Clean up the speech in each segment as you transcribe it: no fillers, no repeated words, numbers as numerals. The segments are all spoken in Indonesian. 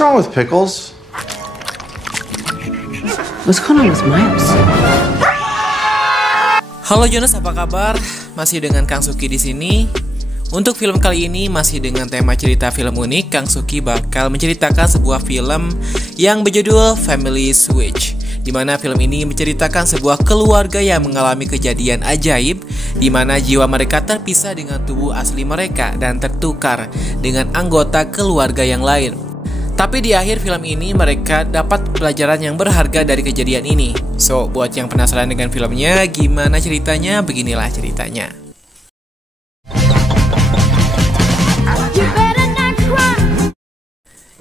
What's wrong with Pickles? What's going on with Miles? Halo Jonas, apa kabar? Masih dengan Kang Suki di sini. Untuk film kali ini masih dengan tema cerita film unik. Kang Suki bakal menceritakan sebuah film yang berjudul Family Switch, di mana film ini menceritakan sebuah keluarga yang mengalami kejadian ajaib, di mana jiwa mereka terpisah dengan tubuh asli mereka dan tertukar dengan anggota keluarga yang lain. Tapi di akhir film ini mereka dapat pelajaran yang berharga dari kejadian ini. So, buat yang penasaran dengan filmnya, gimana ceritanya? Beginilah ceritanya.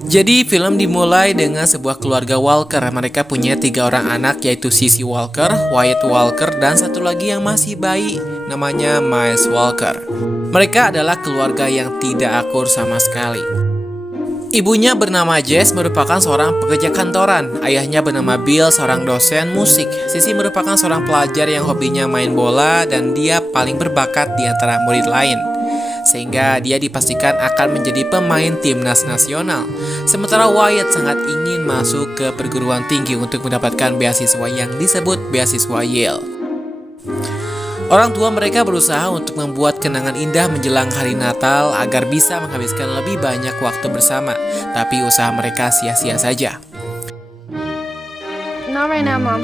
Jadi film dimulai dengan sebuah keluarga Walker. Mereka punya 3 orang anak, yaitu Sissy Walker, Wyatt Walker, dan satu lagi yang masih bayi namanya Miles Walker. Mereka adalah keluarga yang tidak akur sama sekali. Ibunya bernama Jess, merupakan seorang pekerja kantoran. Ayahnya bernama Bill, seorang dosen musik. Sissy merupakan seorang pelajar yang hobinya main bola dan dia paling berbakat di antara murid lain, sehingga dia dipastikan akan menjadi pemain timnas nasional. Sementara Wyatt sangat ingin masuk ke perguruan tinggi untuk mendapatkan beasiswa yang disebut beasiswa Yale. Orang tua mereka berusaha untuk membuat kenangan indah menjelang hari Natal agar bisa menghabiskan lebih banyak waktu bersama, tapi usaha mereka sia-sia saja. Not right now, Mom.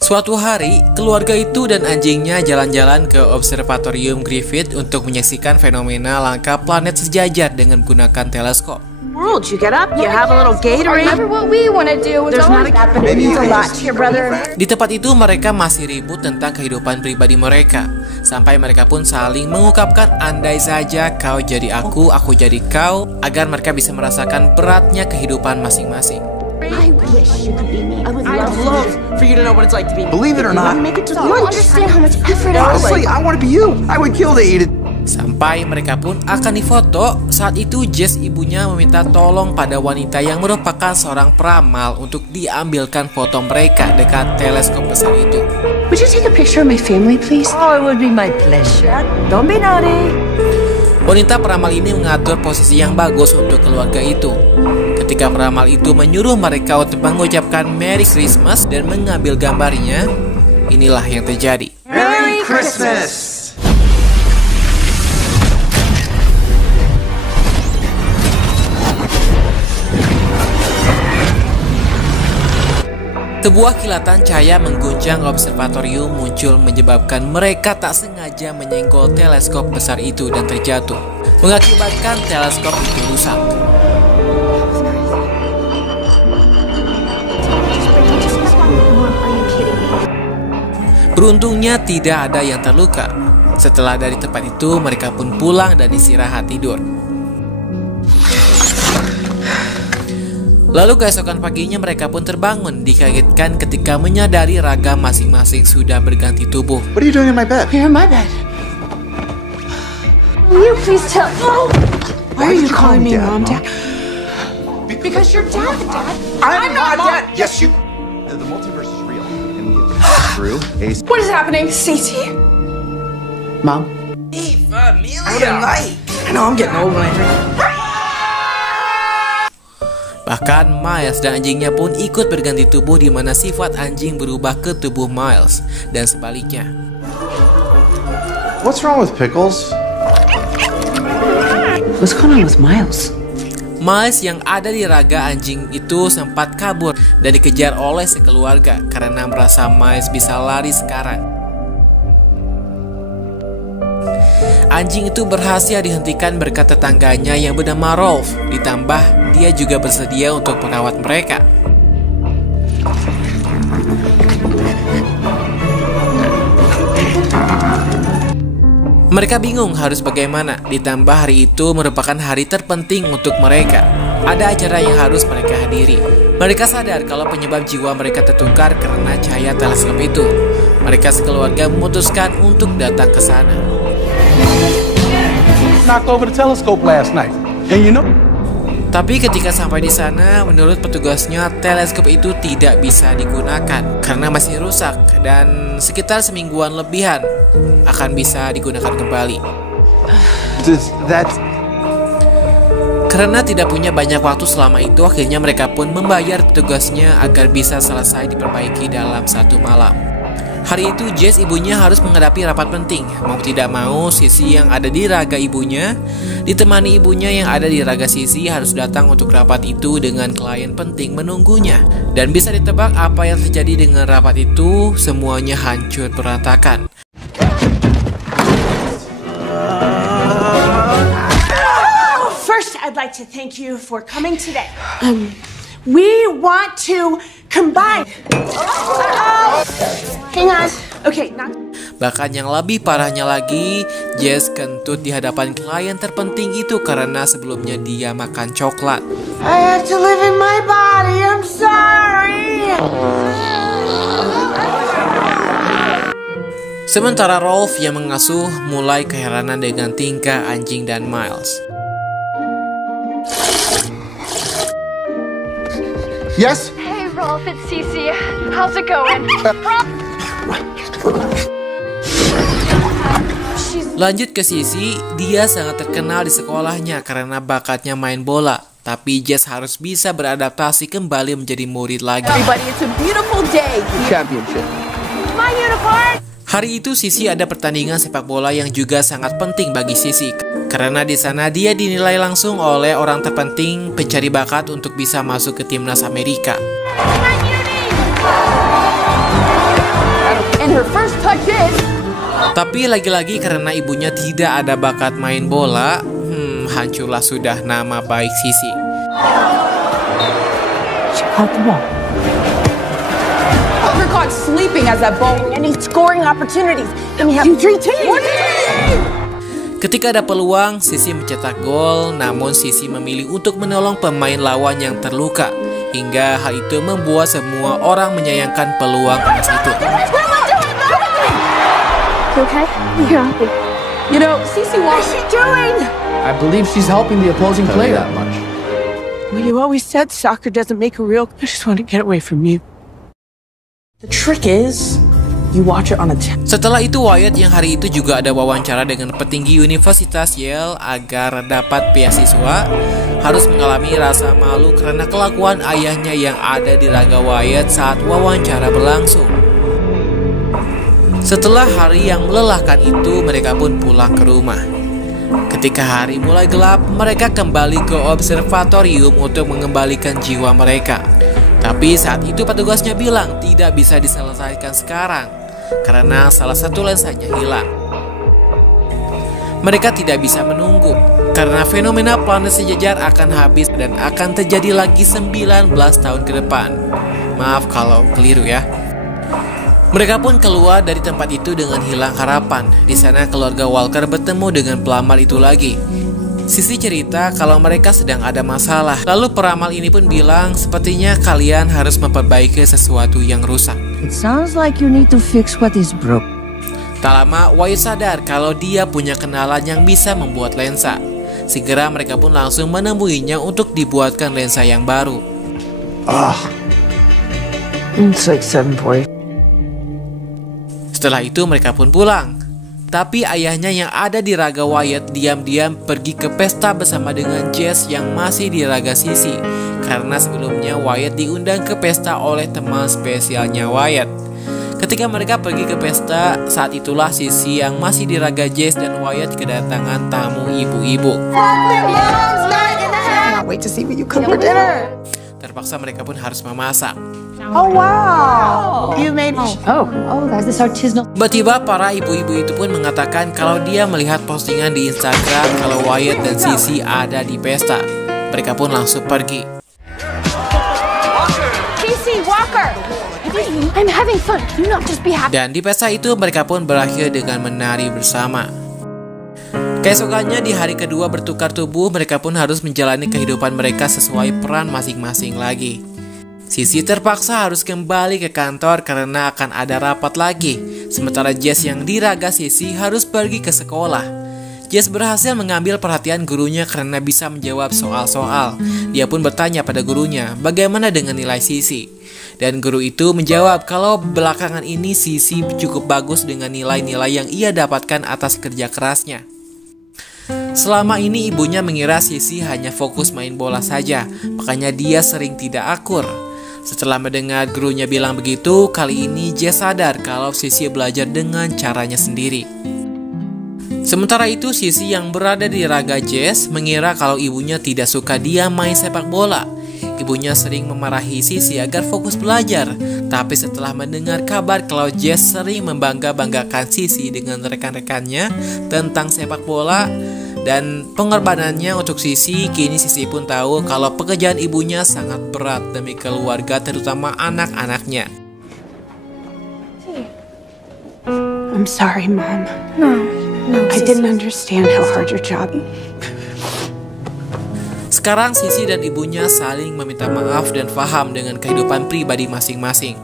Suatu hari, keluarga itu dan anjingnya jalan-jalan ke Observatorium Griffith untuk menyaksikan fenomena langka planet sejajar dengan menggunakan teleskop. World, you get up, you have a little Gatorade. Never what we want to do. It's There's not always a Maybe a lot to your brother. Di tempat itu mereka masih ribut tentang kehidupan pribadi mereka, sampai mereka pun saling mengungkapkan andai saja kau jadi aku jadi kau, agar mereka bisa merasakan beratnya kehidupan masing-masing. I wish you could be me. I would I'd love for you to know what it's like to be me. Believe it or not, Make it to You don't lunch. understand how much effort it was. honestly, I want to be you. I would kill to eat it. Sampai mereka pun akan difoto. Saat itu Jess ibunya meminta tolong pada wanita yang merupakan seorang peramal untuk diambilkan foto mereka dekat teleskop besar itu. Would you take a picture of my family, please? Oh, it would be my pleasure. Don't be naughty. Wanita peramal ini mengatur posisi yang bagus untuk keluarga itu. Ketika peramal itu menyuruh mereka untuk mengucapkan Merry Christmas dan mengambil gambarnya, inilah yang terjadi. Merry Christmas! Sebuah kilatan cahaya mengguncang observatorium muncul menyebabkan mereka tak sengaja menyenggol teleskop besar itu dan terjatuh, mengakibatkan teleskop itu rusak. Beruntungnya tidak ada yang terluka. Setelah dari tempat itu mereka pun pulang dan istirahat tidur. Lalu keesokan paginya mereka pun terbangun, dikagetkan ketika menyadari ragam masing-masing sudah berganti tubuh. What are you doing in my bed? You're in my bed. Will you please tell? No. Why are you calling me Dad, Mom, Mom? Dad? Because you're Dad, Dad. I'm not Dad. Yes, you. The multiverse is real, and we get through a. What is happening, Cece? Mom. Hey, familia. I know I'm getting old when I drink. Bahkan Miles dan anjingnya pun ikut berganti tubuh, di mana sifat anjing berubah ke tubuh Miles dan sebaliknya. What's wrong with Pickles? What's going on with Miles? Miles yang ada di raga anjing itu sempat kabur dan dikejar oleh sekeluarga karena merasa Miles bisa lari sekarang. Anjing itu berhasil dihentikan berkat tetangganya yang bernama Rolf. Ditambah dia juga bersedia untuk merawat mereka. Mereka bingung harus bagaimana. Ditambah hari itu merupakan hari terpenting untuk mereka. Ada acara yang harus mereka hadiri. Mereka sadar kalau penyebab jiwa mereka tertukar karena cahaya teleskop itu. Mereka sekeluarga memutuskan untuk datang ke sana. Knocked over the telescope last night. And you know, Tapi ketika sampai di sana, menurut petugasnya teleskop itu tidak bisa digunakan karena masih rusak dan sekitar semingguan lebihan akan bisa digunakan kembali. Karena tidak punya banyak waktu selama itu, akhirnya mereka pun membayar petugasnya agar bisa selesai diperbaiki dalam 1 malam. Hari itu Jess ibunya harus menghadapi rapat penting. Mau tidak mau, Sissy yang ada di raga ibunya ditemani ibunya yang ada di raga Sissy harus datang untuk rapat itu dengan klien penting menunggunya. Dan bisa ditebak apa yang terjadi dengan rapat itu, semuanya hancur berantakan. First, I'd like to thank you for coming today. We want to combine. Hang on. Okay, not. Bahkan yang lebih parahnya lagi, Jess kentut di hadapan klien terpenting itu karena sebelumnya dia makan coklat. I have to live in my body. I'm sorry. Sementara Rolf yang mengasuh mulai keheranan dengan tingkah anjing dan Miles. Yes? Hey, Rolf, it's Cece. How's it going? Lanjut ke Sissy, dia sangat terkenal di sekolahnya karena bakatnya main bola. Tapi Jess harus bisa beradaptasi kembali menjadi murid lagi. Everybody, it's a beautiful day. Championship. My unicorn. Hari itu Sissy ada pertandingan sepak bola yang juga sangat penting bagi Sissy. Karena di sana dia dinilai langsung oleh orang terpenting pencari bakat untuk bisa masuk ke timnas Amerika. And her first touch is... Tapi lagi-lagi karena ibunya tidak ada bakat main bola, hancurlah sudah nama baik Sissy. She caught the ball. We're caught sleeping as that ball and he's scoring opportunities. And we have 2-3 teams. Ketika ada peluang, Sissy mencetak gol, namun Sissy memilih untuk menolong pemain lawan yang terluka. Hingga hal itu membuat semua orang menyayangkan peluang emas itu. You okay? Yeah. You know, Cece, what is she doing? I believe she's helping the opposing player. That much. Well, you always said soccer doesn't make a real... I just want to get away from you. The trick is, you watch it on a Setelah itu Wyatt yang hari itu juga ada wawancara dengan petinggi Universitas Yale agar dapat beasiswa, harus mengalami rasa malu karena kelakuan ayahnya yang ada di raga Wyatt saat wawancara berlangsung. Setelah hari yang melelahkan itu, mereka pun pulang ke rumah. Ketika hari mulai gelap, mereka kembali ke observatorium untuk mengembalikan jiwa mereka. Tapi saat itu petugasnya bilang tidak bisa diselesaikan sekarang karena salah satu lensanya hilang. Mereka tidak bisa menunggu karena fenomena planet sejajar akan habis dan akan terjadi lagi 19 tahun ke depan. Maaf kalau keliru ya. Mereka pun keluar dari tempat itu dengan hilang harapan. Di sana keluarga Walker bertemu dengan pelamar itu lagi. Sissy cerita kalau mereka sedang ada masalah. Lalu peramal ini pun bilang, sepertinya kalian harus memperbaiki sesuatu yang rusak. It sounds like you need to fix what is broke. Tak lama, Wyatt sadar kalau dia punya kenalan yang bisa membuat lensa. Segera mereka pun langsung menemuinya untuk dibuatkan lensa yang baru. It's like 7:40. Setelah itu mereka pun pulang. Tapi ayahnya yang ada di raga Wyatt diam-diam pergi ke pesta bersama dengan Jess yang masih di raga Sissy. Karena sebelumnya Wyatt diundang ke pesta oleh teman spesialnya Wyatt. Ketika mereka pergi ke pesta, saat itulah Sissy yang masih di raga Jess dan Wyatt kedatangan tamu ibu-ibu. Wait to see when you come for dinner. Terpaksa mereka pun harus memasak. Oh, wow. You made it. Oh, that's this artisanal. Tiba-tiba para ibu-ibu itu pun mengatakan kalau dia melihat postingan di Instagram kalau Wyatt dan Sissy ada di pesta. Mereka pun langsung pergi. Cece, Walker. I'm having fun. Can you not just be happy? Dan di pesta itu mereka pun berakhir dengan menari bersama. Keesokannya di hari kedua bertukar tubuh, mereka pun harus menjalani kehidupan mereka sesuai peran masing-masing lagi. Sissy terpaksa harus kembali ke kantor karena akan ada rapat lagi. Sementara Jess yang diraga Sissy harus pergi ke sekolah. Jess berhasil mengambil perhatian gurunya karena bisa menjawab soal-soal. Dia pun bertanya pada gurunya, bagaimana dengan nilai Sissy? Dan guru itu menjawab kalau belakangan ini Sissy cukup bagus dengan nilai-nilai yang ia dapatkan atas kerja kerasnya. Selama ini ibunya mengira Sissy hanya fokus main bola saja, makanya dia sering tidak akur. Setelah mendengar gurunya bilang begitu, kali ini Jess sadar kalau Sissy belajar dengan caranya sendiri. Sementara itu, Sissy yang berada di raga Jess mengira kalau ibunya tidak suka dia main sepak bola. Ibunya sering memarahi Sissy agar fokus belajar. Tapi setelah mendengar kabar kalau Jess sering membangga-banggakan Sissy dengan rekan-rekannya tentang sepak bola dan pengorbanannya untuk Sissy, kini Sissy pun tahu kalau pekerjaan ibunya sangat berat demi keluarga, terutama anak-anaknya. I'm sorry, Mom. No, I didn't understand how hard your job. Sekarang Sissy dan ibunya saling meminta maaf dan paham dengan kehidupan pribadi masing-masing.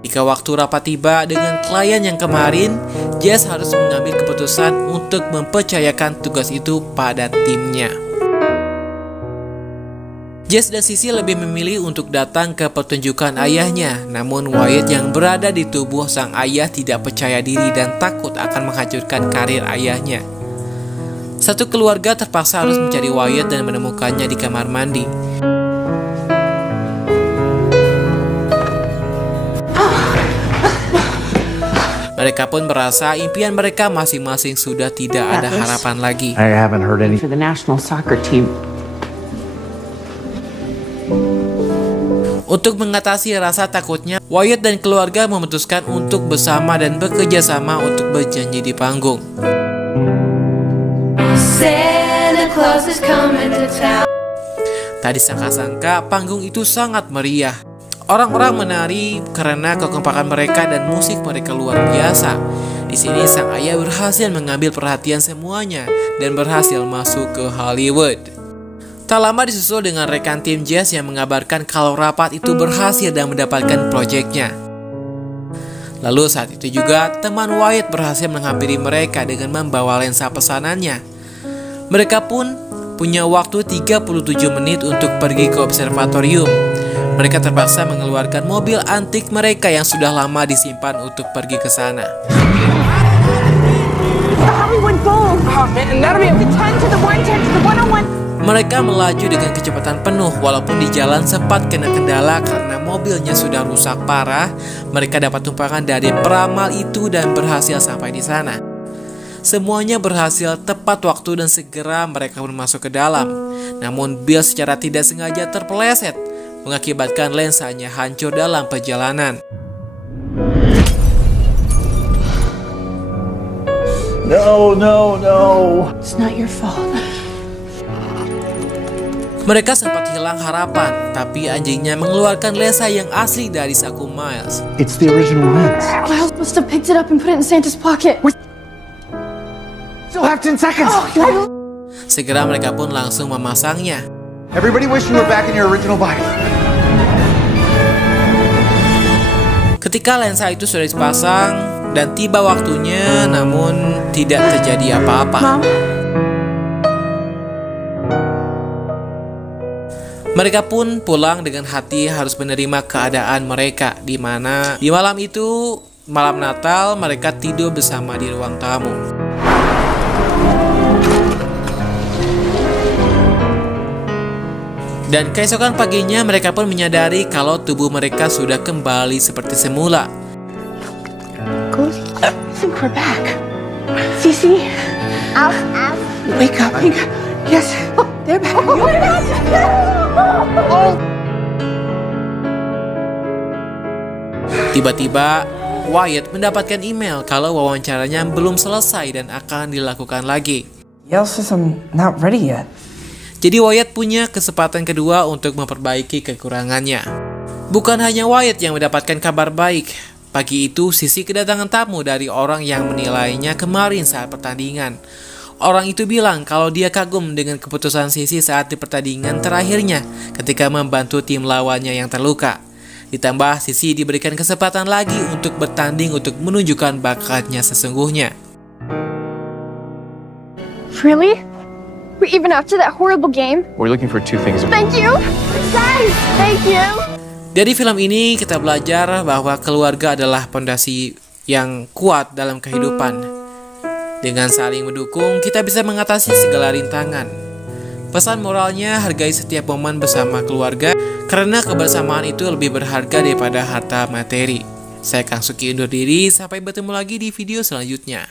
Jika waktu rapat tiba dengan klien yang kemarin, Jess harus mengambil keputusan untuk mempercayakan tugas itu pada timnya. Jess dan Sissy lebih memilih untuk datang ke pertunjukan ayahnya, namun Wyatt yang berada di tubuh sang ayah tidak percaya diri dan takut akan menghancurkan karir ayahnya. Satu keluarga terpaksa harus mencari Wyatt dan menemukannya di kamar mandi. Mereka pun merasa impian mereka masing-masing sudah tidak ada harapan lagi. I haven't heard any. For the national soccer team. Untuk mengatasi rasa takutnya, Wyatt dan keluarga memutuskan untuk bersama dan bekerja sama untuk berjanji di panggung. Santa Claus is coming to town. Tak disangka-sangka, panggung itu sangat meriah. Orang-orang menari karena kekompakan mereka dan musik mereka luar biasa. Di sini sang ayah berhasil mengambil perhatian semuanya dan berhasil masuk ke Hollywood. Tak lama disusul dengan rekan tim Jess yang mengabarkan kalau rapat itu berhasil dan mendapatkan proyeknya. Lalu saat itu juga teman Wyatt berhasil menghampiri mereka dengan membawa lensa pesanannya. Mereka pun punya waktu 37 menit untuk pergi ke observatorium. Mereka terpaksa mengeluarkan mobil antik mereka yang sudah lama disimpan untuk pergi ke sana. The Hollywood Bowl. Oh man, that'll be The 10 to the 110 to the 101. Mereka melaju dengan kecepatan penuh walaupun di jalan sempat kena kendala karena mobilnya sudah rusak parah. Mereka dapat tumpangan dari peramal itu dan berhasil sampai di sana. Semuanya berhasil tepat waktu dan segera mereka pun masuk ke dalam. Namun Bill secara tidak sengaja terpeleset, mengakibatkan lensanya hancur dalam perjalanan. No. It's not your fault. Mereka sempat hilang harapan, tapi anjingnya mengeluarkan lensa yang asli dari saku Miles. It's the original lens. Miles must have picked it up and put it in Santa's pocket. Still have 10 seconds. Segera mereka pun langsung memasangnya. Everybody wish you were back in your original body. Ketika lensa itu sudah dipasang dan tiba waktunya, namun tidak terjadi apa-apa. Mereka pun pulang dengan hati harus menerima keadaan mereka, di mana di malam itu, malam Natal, mereka tidur bersama di ruang tamu. Dan keesokan paginya mereka pun menyadari kalau tubuh mereka sudah kembali seperti semula. I think we're back. Sissy. Alf. Wake up. Yes. They're back. Tiba-tiba, Wyatt mendapatkan email kalau wawancaranya belum selesai dan akan dilakukan lagi. Yale says I'm not ready yet. Jadi Wyatt punya kesempatan kedua untuk memperbaiki kekurangannya. Bukan hanya Wyatt yang mendapatkan kabar baik. Pagi itu, Sissy kedatangan tamu dari orang yang menilainya kemarin saat pertandingan. Orang itu bilang kalau dia kagum dengan keputusan Sissy saat di pertandingan terakhirnya ketika membantu tim lawannya yang terluka. Ditambah Sissy diberikan kesempatan lagi untuk bertanding untuk menunjukkan bakatnya sesungguhnya. Really? Even after that horrible game? We're looking for two things. Thank you! Guys, thank you! Dari film ini kita belajar bahwa keluarga adalah pondasi yang kuat dalam kehidupan. Dengan saling mendukung, kita bisa mengatasi segala rintangan. Pesan moralnya, hargai setiap momen bersama keluarga, karena kebersamaan itu lebih berharga daripada harta materi. Saya Kang Suki undur diri, sampai bertemu lagi di video selanjutnya.